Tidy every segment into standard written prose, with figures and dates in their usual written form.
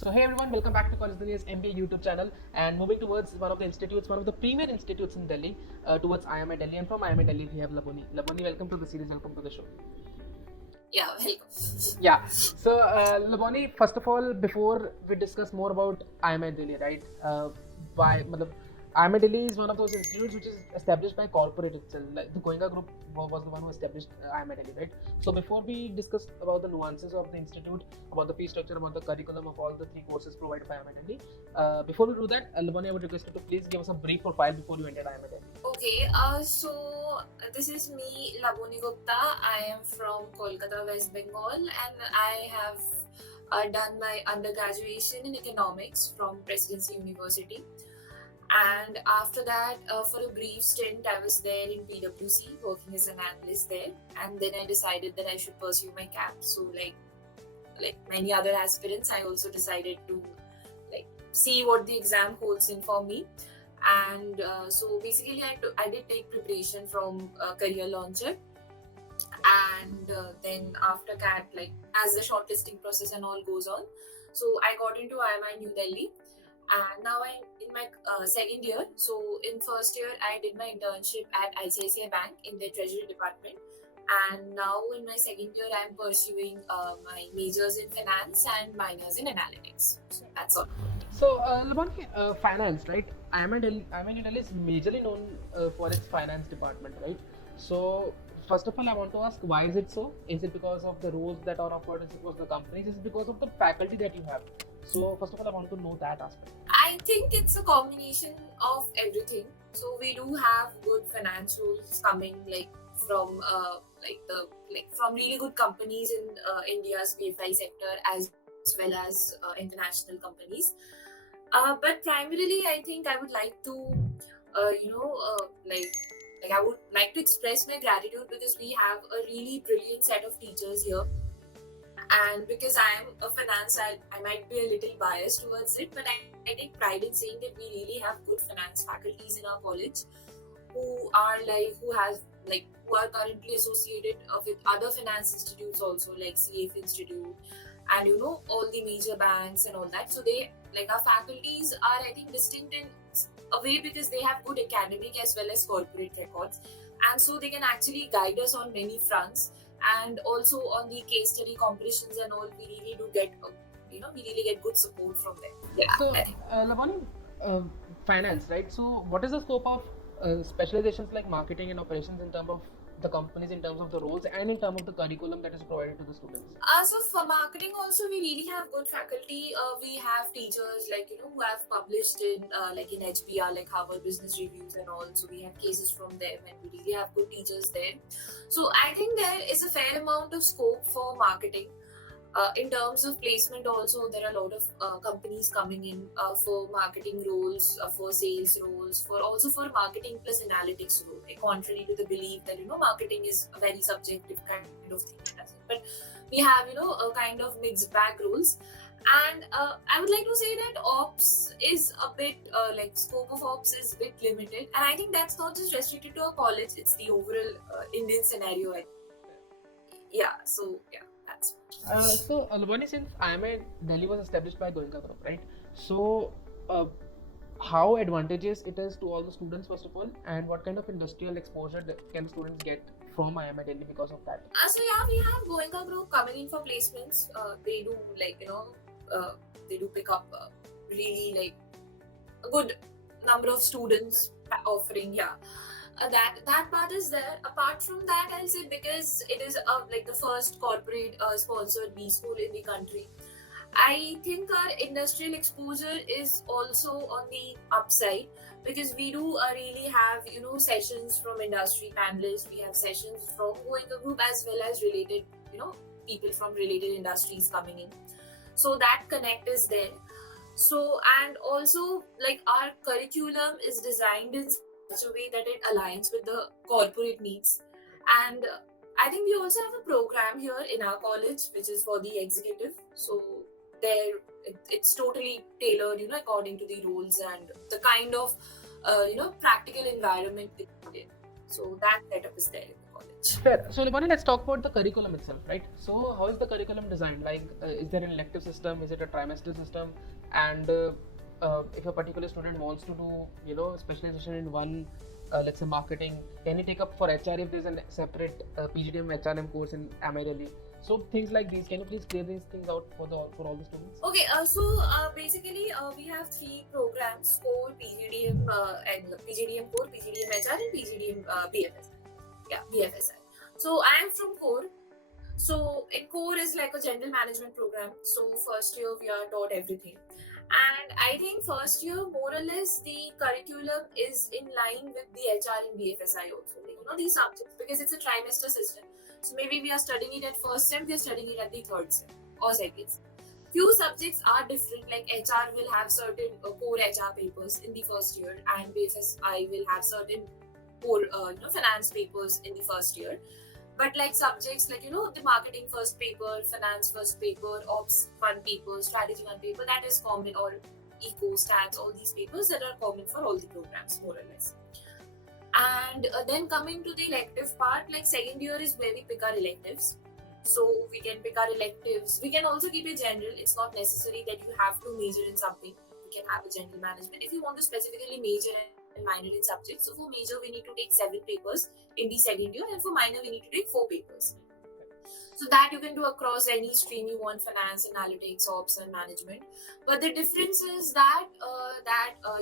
So hey everyone, welcome back to Collegedunia MBA YouTube channel and moving towards one of the institutes, one of the premier institutes in Delhi, towards IMI Delhi, and from IMI Delhi we have Labuni. Labuni, welcome to the series, welcome to the show. Yeah, welcome. Yeah. So Labuni, first of all, before we discuss more about IMI Delhi, right? Why? IMI Delhi is one of those institutes which is established by corporate itself. Like the Goenka Group was the one who established IMI Delhi, right? So before we discuss about the nuances of the institute, about the fee structure, about the curriculum of all the three courses provided by IMI Delhi, before we do that, Labuni, I would request you to please give us a brief profile before you entered IMI Delhi. Okay, this is me, Labuni Gupta. I am from Kolkata, West Bengal, and I have done my undergraduation in economics from Presidency University. And after that, for a brief stint, I was there in PwC working as an analyst there. And then I decided that I should pursue my CAP. So, like many other aspirants, I also decided to see what the exam holds in for me. And so basically, I did take preparation from Career Launcher. And then after CAT, as the shortlisting process and all goes on, so I got into IMI New Delhi. And now I'm in my second year. So in first year, I did my internship at ICICI Bank in the Treasury Department. And now in my second year, I'm pursuing my majors in finance and minors in analytics. So that's all. So, Labani, finance, right? IMI New Delhi is majorly known for its finance department, right? So, first of all, I want to ask, why is it so? Is it because of the roles that are offered? Is it because of the companies? Is it because of the faculty that you have? So, first of all, I want to know that aspect. I think it's a combination of everything. So we do have good finance roles coming from from really good companies in India's PFI sector as well as international companies. But primarily, I think I would like to, I would like to express my gratitude because we have a really brilliant set of teachers here. And because I am a finance, I might be a little biased towards it, but I take pride in saying that we really have good finance faculties in our college who are currently associated with other finance institutes also, like CF Institute and all the major banks and all that. So they our faculties are, I think, distinct in a way because they have good academic as well as corporate records, and so they can actually guide us on many fronts. And also on the case study competitions and all, we really do get we really get good support from them. Yeah. So, Labani, finance, right? So, what is the scope of specializations like marketing and operations in terms of the companies, in terms of the roles, and in terms of the curriculum that is provided to the students? So for marketing also, we really have good faculty. We have teachers who have published in in HBR, like Harvard Business Reviews and all. So we have cases from them, and we really have good teachers there. So I think there is a fair amount of scope for marketing. In terms of placement also, there are a lot of companies coming in for marketing roles, for sales roles, for marketing plus analytics role, contrary to the belief that marketing is a very subjective kind of thing. But we have a kind of mixed bag roles. And I would like to say that ops is a bit scope of ops is a bit limited, and I think that's not just restricted to a college, it's the overall Indian scenario. So that's Labani, since IMI Delhi was established by Goenka Group, right? So, how advantageous it is to all the students, first of all, and what kind of industrial exposure can students get from IMI Delhi because of that? We have Goenka Group coming in for placements. They do they do pick up really a good number of students offering. That part is there. Apart from that, I'll say because it is the first corporate sponsored B school in the country, I think our industrial exposure is also on the upside because we do really have sessions from industry panelists. We have sessions from Goenka Group as well as related people from related industries coming in. So that connect is there. So, and also our curriculum is designed in such a way that it aligns with the corporate needs. And I think we also have a program here in our college which is for the executive. So there it's totally tailored according to the rules and the kind of practical environment they put in. So that setup is there in the college. Fair. So, Labani, let's talk about the curriculum itself, right? So, how is the curriculum designed? Like, is there an elective system? Is it a trimester system? And if a particular student wants to do, specialization in one, let's say marketing, can he take up for HR if there's a separate PGDM HRM course in IMI Delhi? So, things like these. Can you please clear these things out for all the students? Okay, basically we have three programs: core, PGDM, and PGDM core, PGDM HR, and PGDM BFS. Yeah, BFSI. So I am from core. So in core is like a general management program. So first year we are taught everything, and I think first year more or less the curriculum is in line with the HR and BFSI also. Like, these subjects, because it's a trimester system. So maybe we are studying it at first sem, we are studying it at the third sem or second sem. Few subjects are different, like HR will have certain core HR papers in the first year, and BFSI will have certain core finance papers in the first year. But like subjects like the marketing first paper, finance first paper, ops one paper, strategy one paper, that is common, or eco stats, all these papers that are common for all the programs more or less. And then coming to the elective part, like second year is where we pick our electives. So we can pick our electives. We can also keep it general. It's not necessary that you have to major in something. You can have a general management if you want to specifically major and minor in subjects. So for major, we need to take 7 papers in the second year, and for minor, we need to take 4 papers. So that you can do across any stream you want: finance, analytics, ops, and management. But the difference is that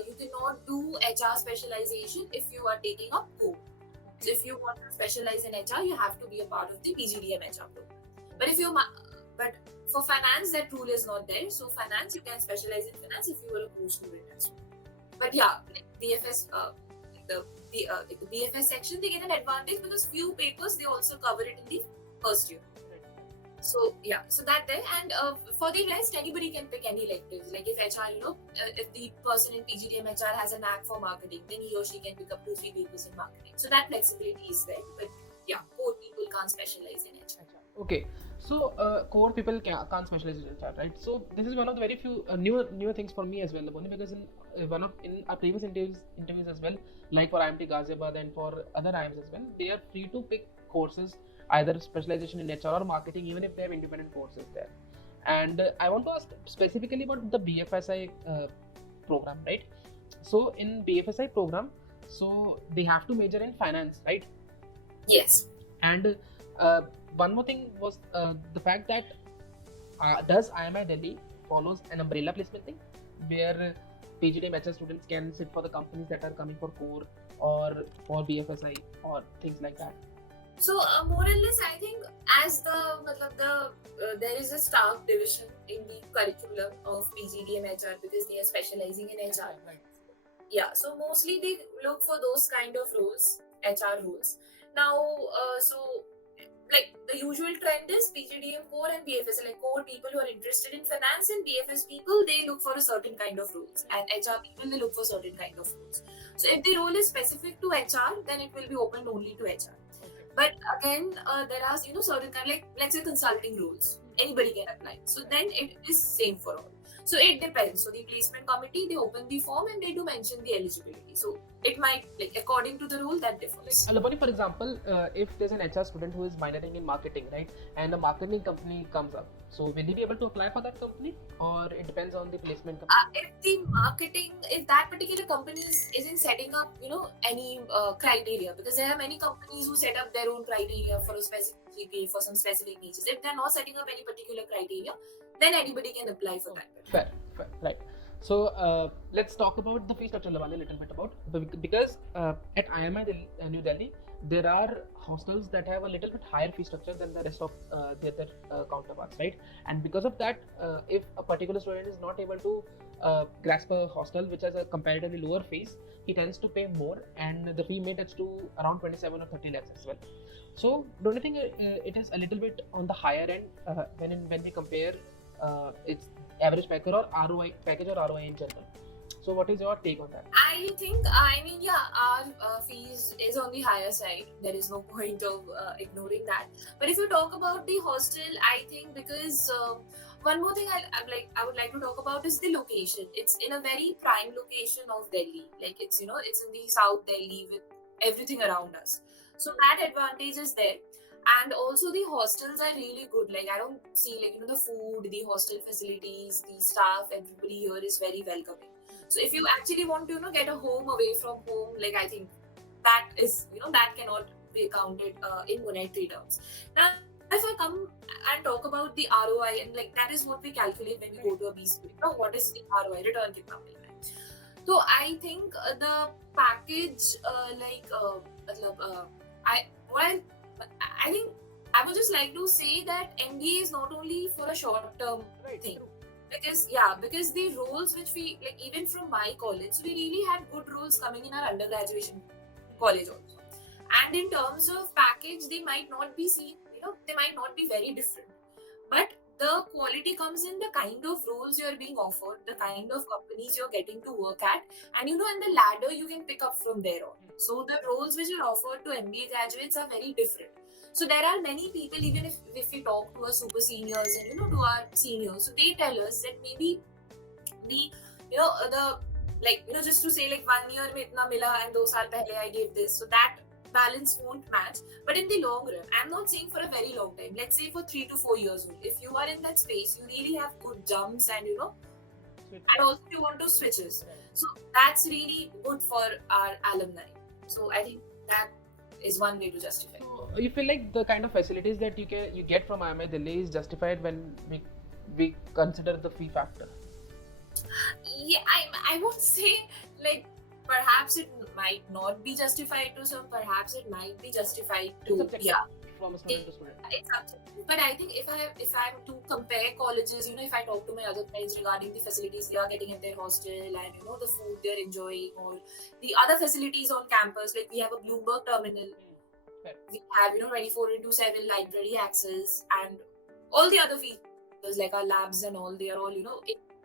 you cannot do HR specialization if you are taking up core. So if you want to specialize in HR, you have to be a part of the PGDM HR program. But for finance, that rule is not there. So finance, you can specialize in finance if you were a core student as well. But yeah, like BFS, the BFS section, they get an advantage because few papers they also cover it in the first year. So yeah, so that there. And for the rest, anybody can pick any electives. Like if HR, if the person in PGDM HR has a knack for marketing, then he or she can pick up 2-3 papers in marketing. So that flexibility is there. But yeah, core people can't specialize in HR. Okay, so core people can't specialize in HR, right? So this is one of the very few newer things for me as well, Labuni, because in our previous interviews as well, like for IMT Ghaziabad and for other IIMs as well, they are free to pick courses, either specialization in HR or marketing, even if they have independent courses there. And I want to ask specifically about the BFSI program, right? So in BFSI program, so they have to major in finance, right? Yes. And one more thing was the fact that does IMI Delhi follows an umbrella placement thing where PGDM HR students can sit for the companies that are coming for core or for BFSI or things like that? So more or less, I think as there is a stark division in the curriculum of PGDM HR because they are specializing in HR. Right. Yeah, so mostly they look for those kind of roles, HR roles. Now, like the usual trend is PGDM core and BFS. Like core people who are interested in finance, and BFS people, they look for a certain kind of roles, and HR people, they look for certain kind of roles. So if the role is specific to HR, then it will be open only to HR. But again, there are certain kind, like let's say consulting roles, anybody can apply. So then it is same for all. So it depends. So the placement committee, they open the form and they do mention the eligibility. So it might, like according to the rule, that differs. Labuni, for example, if there's an HR student who is minoring in marketing, right, and a marketing company comes up, so will he be able to apply for that company, or it depends on the placement company? If that particular company isn't setting up, any criteria, because there are many companies who set up their own criteria for a specific GPA for some specific niches. If they're not setting up any particular criteria, then anybody can apply for that. Fair, right. So let's talk about the fee structure, Labuni, a little bit about, because at IMI New Delhi, there are hostels that have a little bit higher fee structure than the rest of their counterparts, right? And because of that, if a particular student is not able to grasp a hostel which has a comparatively lower fees, he tends to pay more, and the fee may touch to around 27 or 30 lakhs as well. So don't you think it is a little bit on the higher end when we compare its average package or ROI in general? So what is your take on that? Our fees is on the higher side. There is no point of ignoring that. But if you talk about the hostel, I think because one more thing I would like to talk about is the location. It's in a very prime location of Delhi. Like it's in the South Delhi with everything around us. So that advantage is there. And also the hostels are really good. Like I don't see like the food, the hostel facilities, the staff, everybody here is very welcoming. So if you actually want to get a home away from home, like I think that is that cannot be counted in monetary terms. Now if I come and talk about the ROI, and like that is what we calculate when we go to a B school. What is the ROI, return kitna mil raha hai? So I think the package matlab, I what I think I would just like to say that MBA is not only for a short term thing. Because the roles which we like, even from my college, we really had good roles coming in our undergraduation college also. And in terms of package, they might not be seen, they might not be very different. But the quality comes in the kind of roles you're being offered, the kind of companies you're getting to work at, and and the ladder you can pick up from there on. So the roles which are offered to MBA graduates are very different. So there are many people, even if we talk to our super seniors and to our seniors, so they tell us that maybe the the just to say like 1 year mein itna mila and 2 saal pehle I gave this, so that balance won't match. But in the long run, I'm not saying for a very long time, let's say for 3 to 4 years old, if you are in that space, you really have good jumps and and also you want to switches, so that's really good for our alumni. So I think that is one way to justify. So you feel like the kind of facilities that you get from IMI Delhi is justified when we consider the fee factor? Yeah, I won't say like perhaps it might not be justified to some, perhaps it might be justified to From a student to student. It's subjective. But I think if I'm to compare colleges, if I talk to my other friends regarding the facilities they are getting in their hostel and the food they're enjoying, or the other facilities on campus, like we have a Bloomberg terminal, we have 24/7 library access, and all the other features like our labs and all, they are all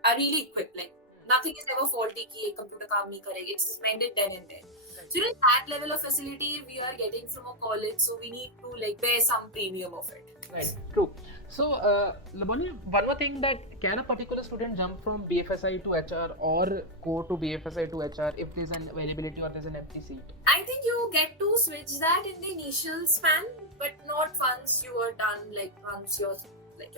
are really equipped. Like nothing is ever faulty ki ek computer kaam nahi karega. It's suspended then and there. So that level of facility we are getting from a college, so we need to like bear some premium of it. Right, true. So Labuni, one more thing, that can a particular student jump from BFSI to HR or go to BFSI to HR if there's an availability or there's an empty seat? I think you get to switch that in the initial span, but not once you are done, like once your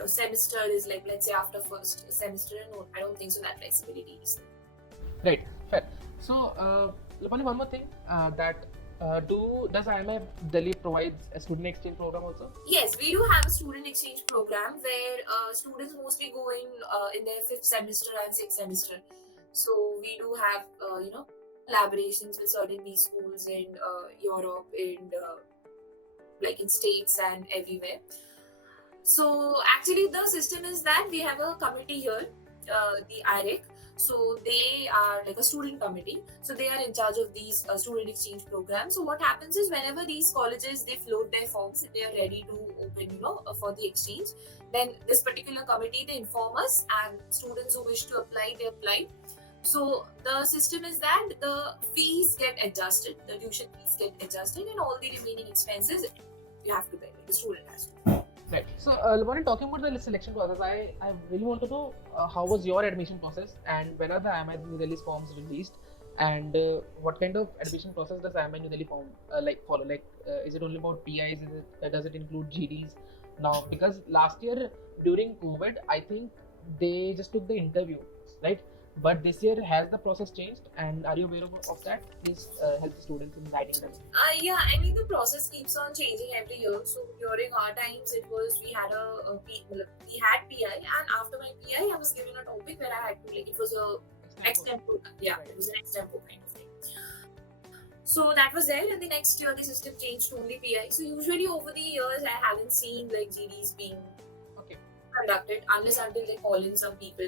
semester is like, let's say after first semester. No, I don't think so that flexibility is there. Right, fair. So Labuni, one more thing, does IMI Delhi provides a student exchange program also? Yes, we do have a student exchange program where students mostly go in their 5th semester and 6th semester. So we do have collaborations with certain B schools in Europe, in like in States and everywhere. So actually the system is that we have a committee here, the IREC. So they are like a student committee. So they are in charge of these student exchange programs. So what happens is whenever these colleges, they float their forms, if they are ready to open, for the exchange, then this particular committee, they inform us, and students who wish to apply, they apply. So the system is that the fees get adjusted, the tuition fees get adjusted, and all the remaining expenses you have to pay, the student has to. Right. So, Labuni, talking about the selection process, I really want to know how was your admission process, and when are the IMI Delhi forms released, and what kind of admission process does IMI Delhi form follow? Like, is it only about PIs? Does it include GDs? Now, because last year during COVID, I think they just took the interview, right? But this year, has the process changed, and are you aware of that? Please help the students in guiding them. Yeah, I mean the process keeps on changing every year. So during our times, it was we had we had PI, and after my PI, I was given a topic where I had to it was a extempo. Yeah, it was an extempo kind of thing. So that was there, and the next year the system changed to only PI. So usually over the years, I haven't seen like GDs being conducted unless until they call in some people,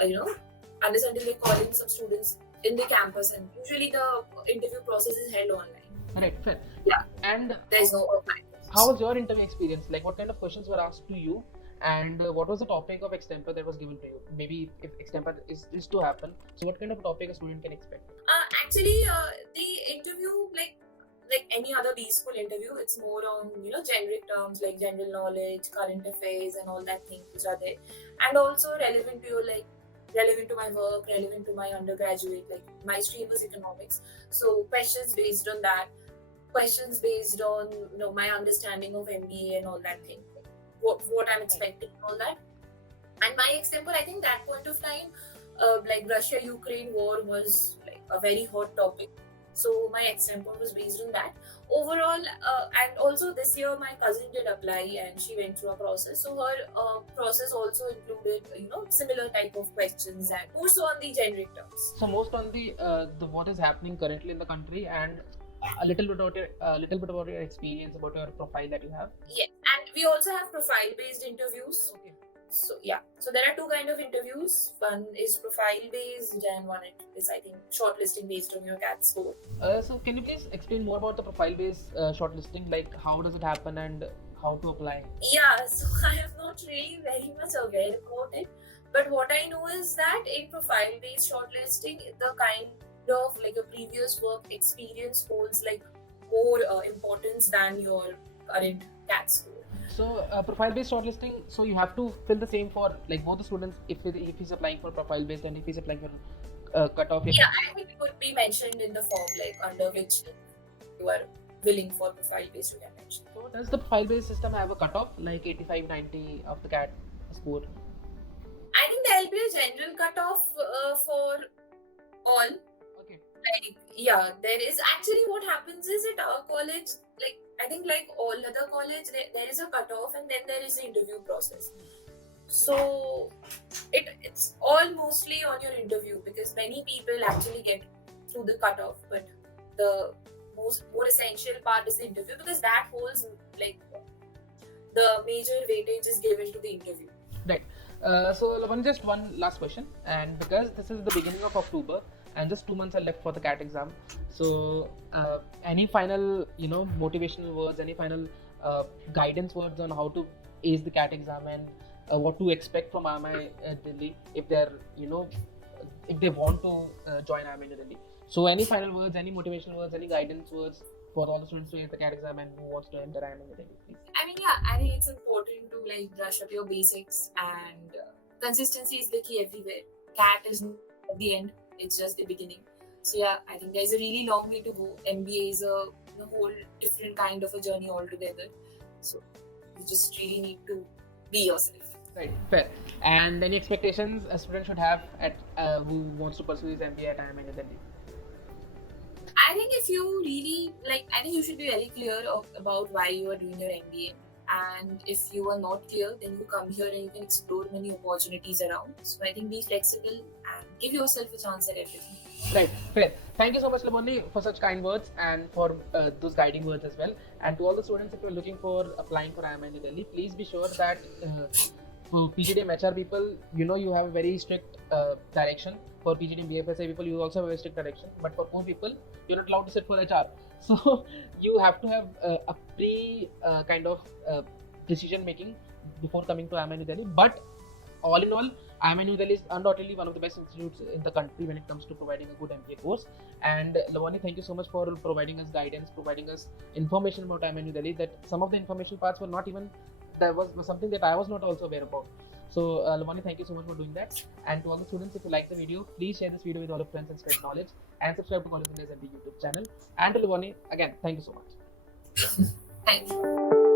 unless until they call in some students in the campus, and usually the interview process is held online. Right, fair. Yeah. And there's no offline. How was your interview experience? Like, what kind of questions were asked to you, and what was the topic of extempo that was given to you? Maybe if extempo is to happen, so what kind of topic a student can expect? Actually, the interview, like any other B school interview, it's more on generic terms like general knowledge, current affairs, and all that things which are there, and also relevant to your relevant to my work, relevant to my undergraduate, like my stream was economics. So questions based on that. questions based on my understanding of MBA and all that thing, what I'm expecting and all that. And my example, I think that point of time, like Russia-Ukraine war was like a very hot topic. So my example was based on that. Overall, and also this year my cousin did apply and she went through a process. So her process also included, similar type of questions and more so on the generic terms. So most on the what is happening currently in the country, and a little bit about your experience, about your profile that you have. Yeah, and we also have profile-based interviews. Okay. So yeah, so there are two kind of interviews. One is profile-based, and one is I think shortlisting based on your CAT score. So can you please explain more about the profile-based shortlisting? Like how does it happen and how to apply? Yeah, so I am not really very much aware about it, but what I know is that in profile-based shortlisting, the kind of like a previous work experience holds like more importance than your current CAT score. So profile-based shortlisting. So you have to fill the same for like both the students if he's applying for profile-based and if he's applying for cutoff. Yeah, I think it would be mentioned in the form like under which you are willing for profile-based, you can mention. So does the profile-based system have a cutoff like 85, 90 of the CAT score? I think there'll be a general cutoff for all. Okay. Like, yeah, there is actually what happens is at our college, like I think like all other college, there is a cutoff and then there is the interview process. So it's all mostly on your interview because many people actually get through the cutoff, but the more essential part is the interview because that holds like the major weightage is given to the interview. Right. So just one last question, and because this is the beginning of October and just 2 months are left for the CAT exam, so any final motivational words, any final guidance words on how to ace the CAT exam and what to expect from IMI Delhi if they're if they want to join IMI Delhi. So any final words, any motivational words, any guidance words for all the students to ace the CAT exam and who wants to enter IMI Delhi, please. I mean, yeah, I think it's important to like brush up your basics and consistency is the key everywhere. CAT is not at the end, it's just the beginning. So yeah, I think there's a really long way to go. MBA is a whole different kind of a journey altogether. So you just really need to be yourself. Right, fair. And any expectations a student should have at who wants to pursue his MBA at IMI Delhi? I think if you really I think you should be very clear about why you are doing your MBA. And if you are not clear, then you come here and you can explore many opportunities around. So I think be flexible and give yourself a chance at everything. Right, fair. Thank you so much, Labuni, for such kind words and for those guiding words as well. And to all the students, if you're looking for applying for IMI Delhi, please be sure that for PGDM HR people, you have a very strict direction. For PGDM BFSI people, you also have a very strict direction. But for core people, you're not allowed to sit for HR. So you have to have a kind of decision making before coming to IMI Delhi. But all in all, IMI Delhi is undoubtedly one of the best institutes in the country when it comes to providing a good MBA course. And Labuni, thank you so much for providing us guidance, providing us information about IMI Delhi. That some of the information parts were not even, that was something that I was not also aware about. So Labuni, thank you so much for doing that. And to all the students, if you like the video, please share this video with all your friends and spread knowledge. And subscribe to Collegedunia MBA YouTube channel. And to Labuni, again, thank you so much. Thank you.